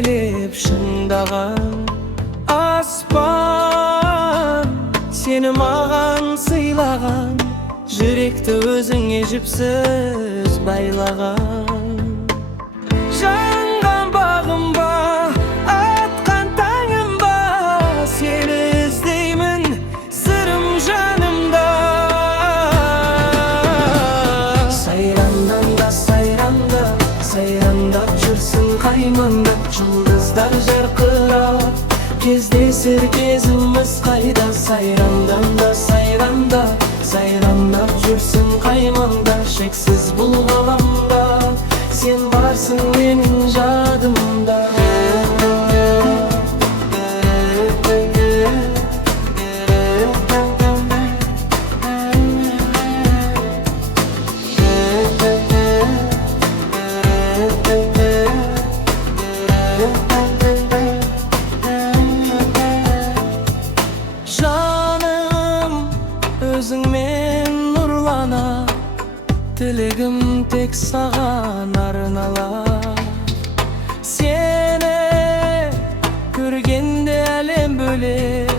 келіп шыңдаған аспан, сені маған сыйлаған, жүректі өзіңе жіпсіз байлаған. Жанған бағым ба, атқан таңым ба, сені іздеймін сырым жанымда. Сайрандам да сайранда, сайрандап жүрсің қаймаңдап, жұлдыздар жарқырап, кездесер кезіміз қайда. Сайрандам да сайранда, сайрандап жүрсің қаймаңда, шексіз бұл ғаламда сен барсың менің жадымда. Жаным өзіңмен нұрлана, тілегім тек саған арнала. Сені көргенде әлем бөлек,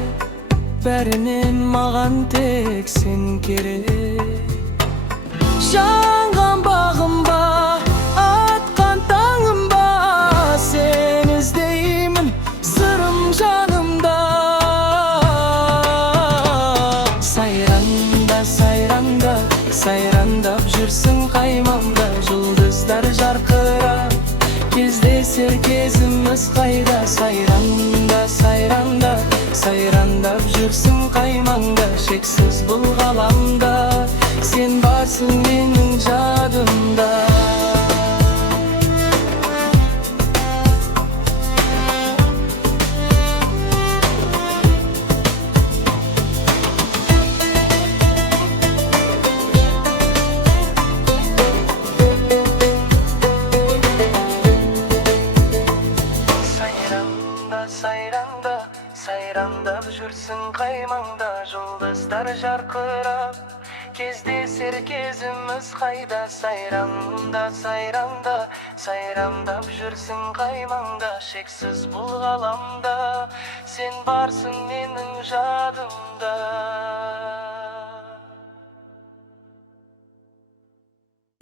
бәрінен маған тек сен керек. Жанған бағым ба, атқан таңым ба, сені іздеймін сырым жанымда. Сайранда, сайранда, сайрандап жүрсің қаймаңда, жұлдыздар жарқырап, кездесер кезіміз қайда. Сайранда, сайранда, сайрандап жүрсің қаймаңда, шексіз бұл ғаламда сен барсың менің жадымда. Сайранда, сайрандап жүрсің қаймаңда, жұлдыздар жарқырап, кездесер кезіміз қайда. Сайранда, сайранда, сайрандап жүрсің қаймаңда, шексіз бұл ғаламда сен барсың менің жадымда.